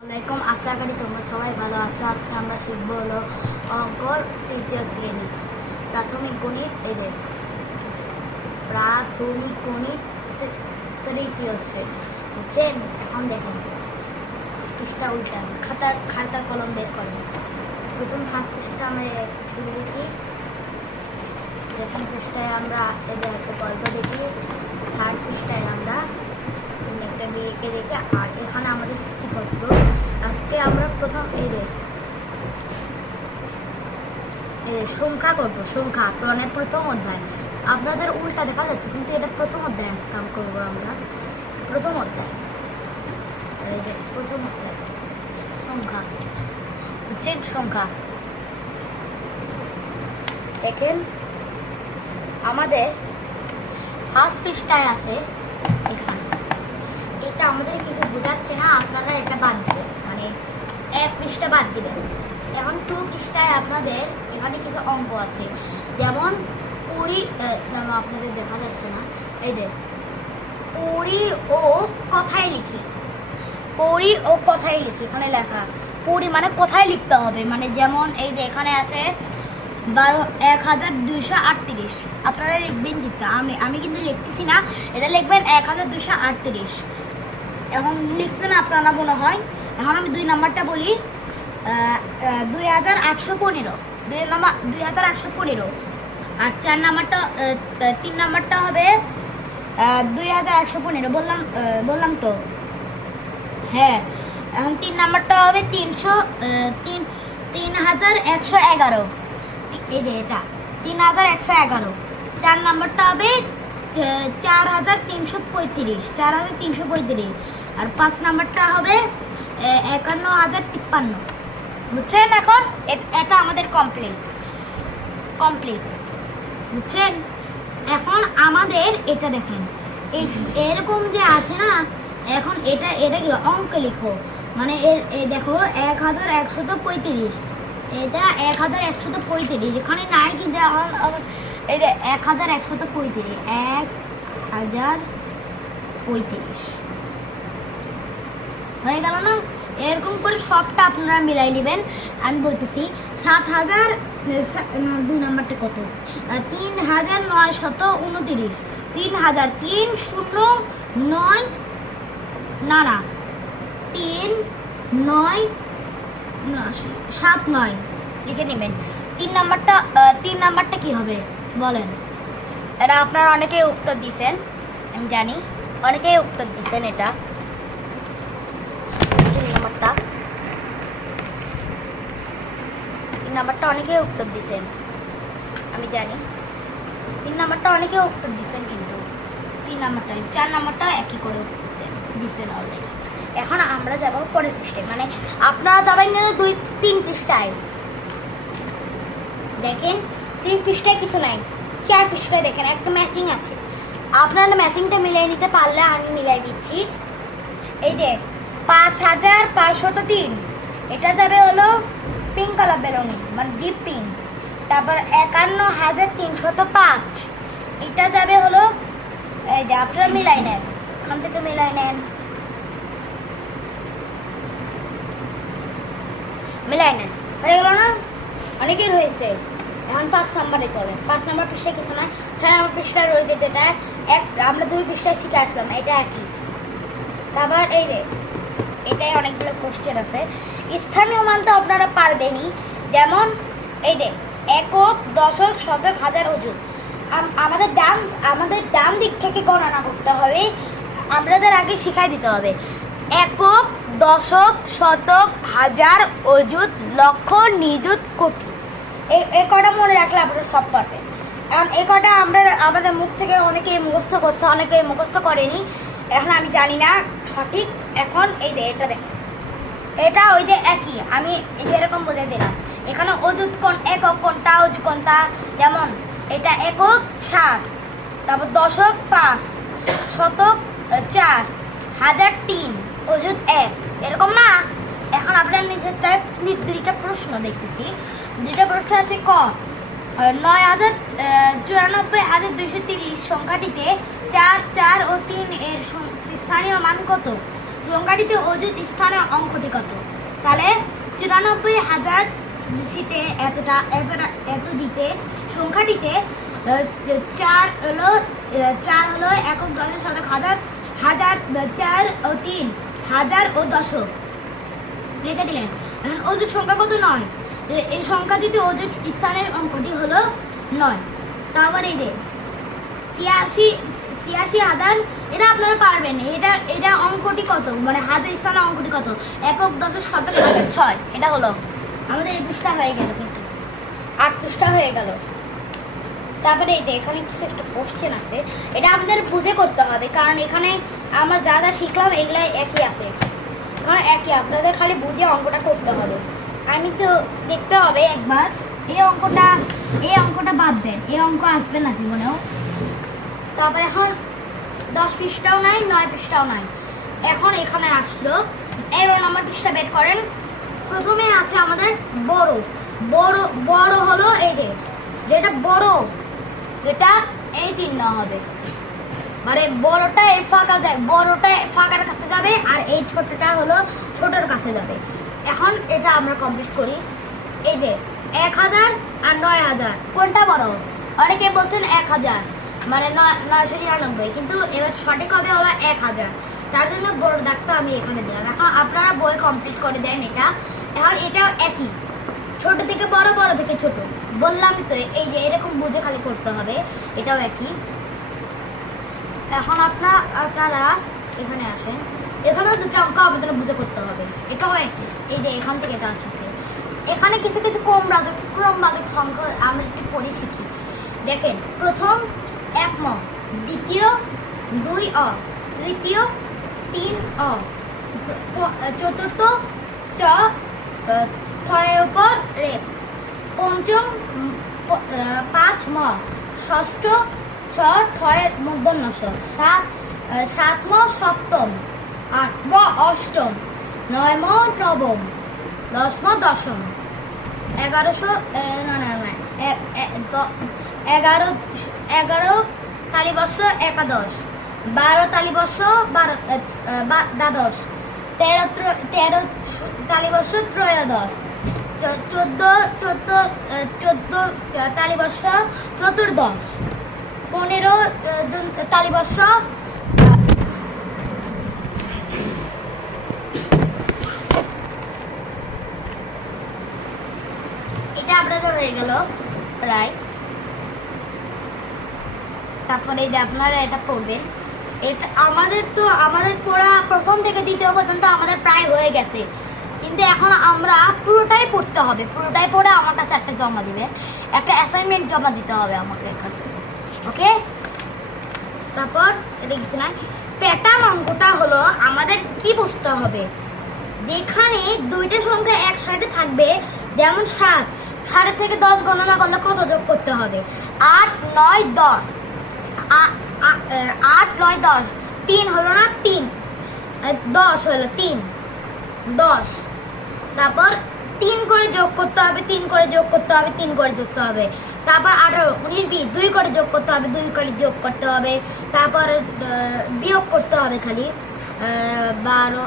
আসসালামাইকুম, আশা করি তোমরা সবাই ভালো আছো। আজকে আমরা শিখবো হলো অঙ্কর তৃতীয় শ্রেণী প্রাথমিক গণিত। প্রাথমিক গণিত তৃতীয় শ্রেণী, বুঝছেন? এখন দেখেন, পৃষ্ঠা উল্টান, খাতা কলম বের করেন। প্রথম ফার্স্ট পৃষ্ঠা আমরা ছবি দেখি, সেকেন্ড পৃষ্ঠায় আমরা এদের একটা গল্প দেখি, থার্ড পৃষ্ঠায় আমরা একটা মেয়েকে দেখে, আর এখানে আমাদের সূচিপত্র। আজকে আমরা প্রথম সংখ্যা করবো, সংখ্যা মানে প্রথম অধ্যায়। আপনাদের উল্টা দেখা যাচ্ছে, কিন্তু এটা প্রথম অধ্যায় কাম করবো আমরা। প্রথম অধ্যায়, প্রথম অধ্যায় সংখ্যা, বুঝছেন? সংখ্যা দেখেন, আমাদের ফার্স্ট পৃষ্ঠায় আছে এখানে। এটা আমাদের কিছু বোঝাচ্ছে না, আপনারা এটা বাদ দিবেন, মানে এক পৃষ্ঠা বাদ দিবেন। এখন টু পৃষ্ঠায় আপনাদের এখানে কিছু অঙ্ক আছে, যেমন পুরি, আপনাদের দেখা যাচ্ছে না, এই যে পুরি ও কথায় লিখি, পুরি ও কথায় লিখি। এখানে লেখা পুরি মানে কোথায় লিখতে হবে, মানে যেমন এই যে এখানে আছে 1238। আপনারা লিখবেন কিন্তু আমি কিন্তু লিখতেছি না, এটা লিখবেন 1238। এখন লিখছেন আপনারা মনে হয়। এখন আমি 2 নাম্বারটা বলি, 2815, 2815। আর 4 নাম্বারটা, 3 নাম্বারটা হবে 2815। বললাম তো, হ্যাঁ। এখন 3 নাম্বারটা হবে 3111। এই যে এটা 3111। 4 নাম্বারটা হবে 4335, আর 5 নাম্বারটা হবে 51053। বুঝছেন? এখন এটা আমাদের কমপ্লিট, বুঝছেন? এখন আমাদের এটা দেখেন, এরকম যে আছে না, এখন এটা কি অঙ্ক লিখো, মানে দেখো 1135, এটা 1135। এখানে নাই কিন্তু এখন এই যে 1135, 1035 হয়ে গেল না? এরকম করে সবটা আপনারা মিলাই নেবেন। আমি বলতেছি 7000, 2 নাম্বারটা কত, 3929, 3000, 309, না 3979 লিখে নেবেন। 3 নাম্বারটা কি হবে বলেন? এটা আপনারা অনেকেই উত্তর দিচ্ছেন, আমি জানি অনেকেই উত্তর দিচ্ছেন। এটা 3 নাম্বারটা অনেকেই উত্তর দিচ্ছেন, আমি জানি 3 নাম্বারটা অনেকেই উত্তর দিচ্ছেন, কিন্তু 3 নাম্বারটা 4 নাম্বারটা একই করে উত্তর দিচ্ছেন অলরেডি। এখন আমরা যাবো পরের পৃষ্ঠায়, মানে আপনারা যাবেন 2-3 পৃষ্ঠায়। দেখেন 3 পৃষ্ঠায় কিছু নাই, 4 পৃষ্ঠায় দেখেন একটা ম্যাচিং আছে। আপনারা ম্যাচিংটা মিলাই নিতে পারলে আমি মিলাই দিচ্ছি। এই যে 5503, এটা যাবে হলো পিঙ্ক কালার বেলুনি, মানে ডিপ পিঙ্ক। তারপর 51305, এটা যাবে হলো, এই যে আপনারা মিলাই নেন, এখান থেকে মিলাই নেন, হয়ে গেল না? অনেকের হয়েছে। এখন 5 নাম্বারে চলেন। 5 নাম্বার পৃষ্ঠায় কিছু নয়, 6 নাম্বার পৃষ্ঠায় রয়েছে যেটা আমরা 2 পৃষ্ঠায় শিখে আসলাম, এটা একই। তারপর এই যে এটাই অনেকগুলো কোশ্চেন আছে। স্থানীয় মান তো আপনারা পারবেনই, যেমন এই যে একক, দশক, শতক, হাজার, অযুত। আমাদের ডান দিক থেকে গণনা করতে হবে, আপনাদের আগে শিখাই দিতে হবে একক, দশক, শতক, হাজার, অযুত, লক্ষ, নিযুত, কোটি। এই কটা মনে রাখলে আপনারা সব পারবেন। এখন এই কটা আমাদের মুখ থেকে অনেকেই মুখস্থ করছে, অনেকেই মুখস্থ করেনি। এখন আমি জানি না সঠিক। এখন এই যে এটা দেখেন, এটা ওই যে একই, আমি এই যে এরকম বলে দিলাম। এখানে অযুত কোন, একক কোনটা, অযুত কোনটা, যেমন এটা একক 7, তারপর দশক 5, শতক 4, হাজার 3, অযুত 1, এরকম না? এখন আপনার নিজের 2টা প্রশ্ন দেখতেছি, 2টা প্রশ্ন আছে। ক 9,94,230 সংখ্যাটিতে 4, 4 ও 3 এর স্থানীয় মান কত? সংখ্যাটিতে অযুত স্থানের অঙ্কটি কত? তাহলে 94,000 বুঝিতে এত দিতে সংখ্যাটিতে 4 হলো একক, দশক, শতক, হাজার, 4 ও 3 হাজার ও দশক রেখে দিলেন। এখন অযুত সংখ্যা কত? 9। এই সংখ্যাটিতে অযুত স্থানের অঙ্কটি হলো 9। তারপর এই যে 86,000, এটা আপনারা পারবেন। এটা অঙ্কটি কত, মানে হাজার স্থানের অঙ্কটি কত? একক, দশক, শতক, হাজার, 6। এটা হলো আমাদের এই পৃষ্ঠা হয়ে গেল, কিন্তু 8 পৃষ্ঠা হয়ে গেল। তারপরে এই যে এখানে কিছু একটা কোশ্চেন আছে, এটা আমাদের বুঝে করতে হবে, কারণ এখানে আমরা যা যা শিখলাম এগুলো একই আছে, এখানে একই, আপনাদের খালি বুঝে অঙ্কটা করতে হবে। আমি তো দেখতে হবে একবার, এই অঙ্কটা বাদ দেন, এই অঙ্ক আসবে না জীবনেও। তারপরে এখন 10 পৃষ্ঠাও নাই, 9 পৃষ্ঠাও নাই, এখন এখানে আসলো 11 নম্বর পৃষ্ঠা বের করেন। প্রথমে আছে আমাদের বড় হলো এই যে, যেটা বড় এটা এই চিহ্ন হবে, মানে বড়টা এই ফাঁকা যায়, বড়টা ফাঁকার কাছে যাবে, আর এই ছোটটা হলো ছোটর কাছে যাবে। এখন এটা আমরা কমপ্লিট করি। এই যে 1000 আর 9000 কোনটা বড়? অনেকে বলছেন 1000, মানে 999, কিন্তু এবার সঠিক হবে হলো 1000। তার জন্য বড় দাগটা আমি এখানে দিলাম। এখন আপনারা বই কমপ্লিট করে দেন এটা। এখন এটাও একই, ছোট থেকে বড়, বড় থেকে ছোট, বললাম তো। এই যে এরকম বুঝে খালি করতে হবে, এটাও একই। এখন আপনারা এখানে আসেন, এখানেও দুটো অঙ্ক আমাদের বুঝে করতে হবে, এটাও একই। এই যে এখান থেকে যাচ্ছে, এখানে কিছু কিছু ক্রমবাচক সংখ্যা আমরা একটু পড়ে শিখি। দেখেন, প্রথম 1 ম, দ্বিতীয় 2 অ, তৃতীয় 3 অ, চতুর্থ চ, ছয়ের উপর রে, পঞ্চম 5 ম, ষষ্ঠ 6 ছয়ের মূর্ধন্য ষ, 7 ম সপ্তম, 8 ম অষ্টম, 9 ম নবম, 10 ম দশম, 11 তালিবর্ষ একাদশ, 12 তালিবর্ষ দ্বাদশ, 13 তালিবর্ষ ত্রয়োদশ, 14 তালিবর্ষ চতুর্দশ, 15 তালিবর্ষ এটা আপনাদের হয়ে গেল প্রায়। তারপরে এই যে আপনারা এটা পড়বেন, এটা আমাদের পড়া প্রথম থেকে দ্বিতীয় পর্যন্ত আমাদের প্রায় হয়ে গেছে, কিন্তু এখন আমরা পুরোটাই পড়তে হবে। পুরোটাই পড়ে আমার কাছে একটা জমা দিবেন, একটা অ্যাসাইনমেন্ট জমা দিতে হবে আমাদের কাছে, ওকে? তারপর এটা কিছু না, প্যাটার্ন অঙ্কটা হলো আমাদের কি বুঝতে হবে, যেখানে দুইটা সংখ্যা একসাথে থাকবে, যেমন 7 থেকে 10 গণনা করলে কত যোগ করতে হবে? 8 9 10, 8 9 10, 3 হলো না, 3 10 হলো 3 10। তারপর 3 করে যোগ করতে হবে, 3 করে যোগ করতে হবে, 3 করে যোগ করতে হবে। তারপর 18 19 20, 2 করে যোগ করতে হবে, 2 করে যোগ করতে হবে। তারপর বিয়োগ করতে হবে খালি 12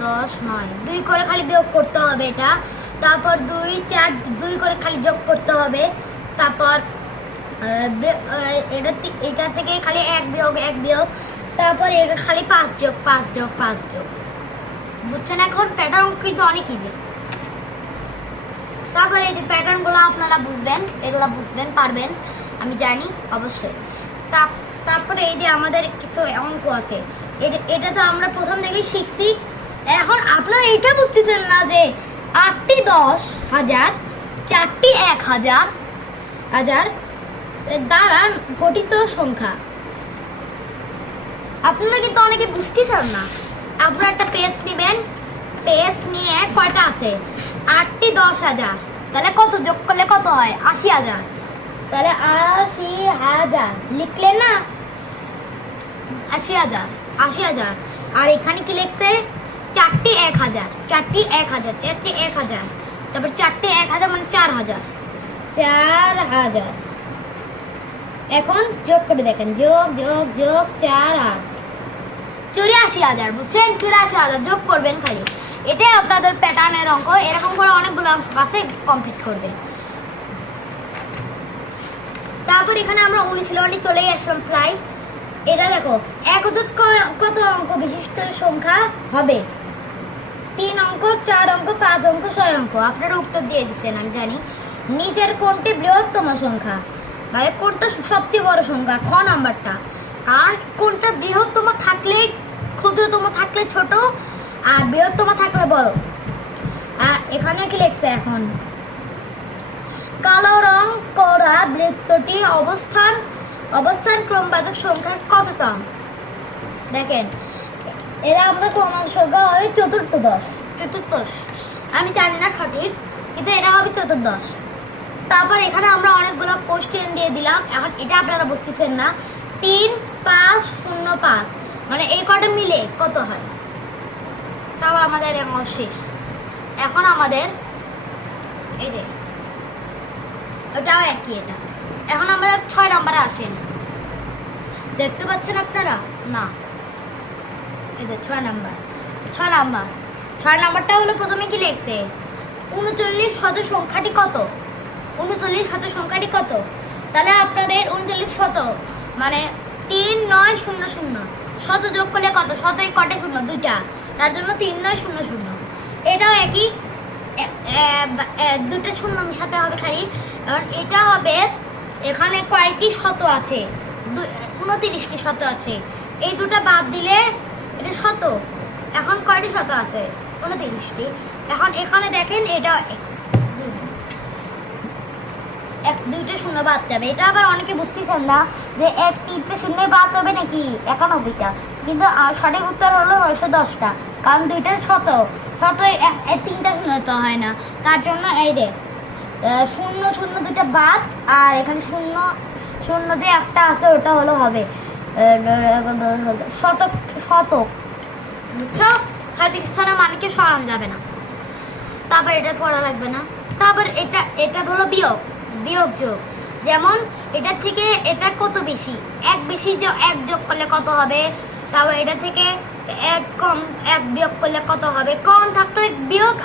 10 9, 2 করে খালি বিয়োগ করতে হবে এটা। তারপর 2 4, 2 করে খালি যোগ করতে হবে। তারপর এটা থেকে খালি 1 বিয়োগ। তারপর এটা খালি 5 যোগ 5 যোগ 5 যোগ। বুঝছেন? এখন প্যাটার্ন কিন্তু অনেক ইজি। তারপরে এই যে প্যাটার্নগুলো আপনারা বুঝবেন, এগুলো বুঝবেন, পারবেন, আমি জানি অবশ্যই। তারপরে এই যে আমাদের কিছু অঙ্ক আছে, এটা তো আমরা প্রথম থেকেই শিখছি। এখন আপনারা এটা বুঝতেছেন না যে 8টি 10,000, 4টি 1,000 দ্বারা গঠিত সংখ্যা। আপনারা কিন্তু অনেকে বুঝতেছেন না। আপনারা একটা পেজ নেবেন, পেজ নিয়ে কয়টা আছে? 8টি 10,000, তাহলে কত যোগ করলে কত হয়? 80,000। তাহলে 80,000 লিখলেন না, 80,000। আর এখানে কি লিখছে? 4টি 1,000, 4টি 1,000, 4টি 1,000। তারপর 4টি 1,000 মানে 4,000। এখন যোগ করে দেখেন, যোগ 4 8, 84,000, বুঝছেন? 84,000 যোগ করবেন খালি, এটাই আপনাদের প্যাটার্নের অঙ্ক। এরকম করে অনেকগুলো অঙ্ক আছে, কমপ্লিট করবেন। তারপর এখানে আমরা অনুশীলনে চলেই আসলাম প্রায়। এটা দেখো, এক অযুত কত অঙ্ক বিশিষ্ট সংখ্যা হবে? 3 অঙ্ক, 4 অঙ্ক, 5 অঙ্ক, 6 অঙ্ক। আপনারা উত্তর দিয়ে দিচ্ছেন, আমি জানি। নিচের কোনটি বৃহত্তম সংখ্যা, মানে কোনটা সবচেয়ে বড় সংখ্যা? খ নাম্বারটা। কারণ কোনটা বৃহত্তম থাকলে, ক্ষুদ্রতম থাকলে ছোট, আর বৃহত্তম থাকলে বড়। আর এখানে কি লিখছে এখন? কালো রং করা বৃত্তটি অবস্থান ক্রমবাচক সংখ্যা কততম? দেখেন, এরা আমাদের ক্রমবাচক সংখ্যা হবে চতুর্দশ। আমি জানি না সঠিক, কিন্তু এটা হবে চতুর্দশ। তারপর এখানে আমরা অনেকগুলো কোশ্চেন দিয়ে দিলাম। এখন এটা আপনারা বুঝতেছেন না। 3, 5, 0, 5, মানে এই কটা মিলে কত হয়? তারপর আমাদের এখন শেষ। এখন আমাদের এই যে ওটাও একই, এটা। এখন আমরা 6 নাম্বারে আসেন। দেখতে পাচ্ছেন আপনারা? না, এই যে 6 নাম্বারটা হলো, প্রথমে কি লিখছে? 39 শত সংখ্যাটি কত? 39 শত সংখ্যাটি কত? তাহলে আপনাদের 39 শত মানে 3900, শত যোগ করলে কত? শত কটে শূন্য? 2টা, তার জন্য 3900। এটাও একই, 2টা শূন্য মিশাতে হবে খালি। এবার এটা হবে, এখানে কয়টি শত আছে? 29টি শত আছে। এই দুটা বাদ দিলে এটা শত। এখন কয়টি শত আছে? 29টি। এখন এখানে দেখেন, এটা 2টা শূন্য বাদ যাবে। এটা আবার অনেকে বুঝতেছেন না যে 3টে শূন্য বাদ যাবে নাকি 91টা, কিন্তু সঠিক উত্তর হলো 910টা। কারণ 2টা শত 3টা শূন্য তো হয় না, তার জন্য এই যে 0 2টা বাদ, আর এখানে শূন্য যে একটা আছে ওটা হলো হবে শতক। বুঝছো? খাদ্য স্থানে মানকে সরানো যাবে না। তারপর এটা পড়া লাগবে না। তারপর এটা হলো বিয়োগ যোগ। যেমন এটা থেকে এটা কত বেশি? 1 বেশি, 1 যোগ করলে কত হবে? তারপর এটা থেকে 1 কম, 1 বিয়োগ করলে কত হবে? কম থাকলে বিয়োগ,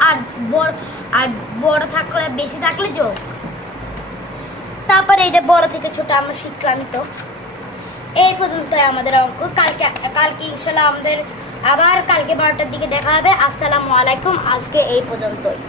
আর বড় থাকলে, বেশি থাকলে যোগ। তারপরে এই যে বড় থেকে ছোট আমরা শিখলামই তো। এই পর্যন্তই আমাদের অঙ্ক। কালকে ইনশাল্লাহ আমাদের আবার কালকে 12টার দিকে দেখা হবে। আসসালামু আলাইকুম। আজকে এই পর্যন্তই।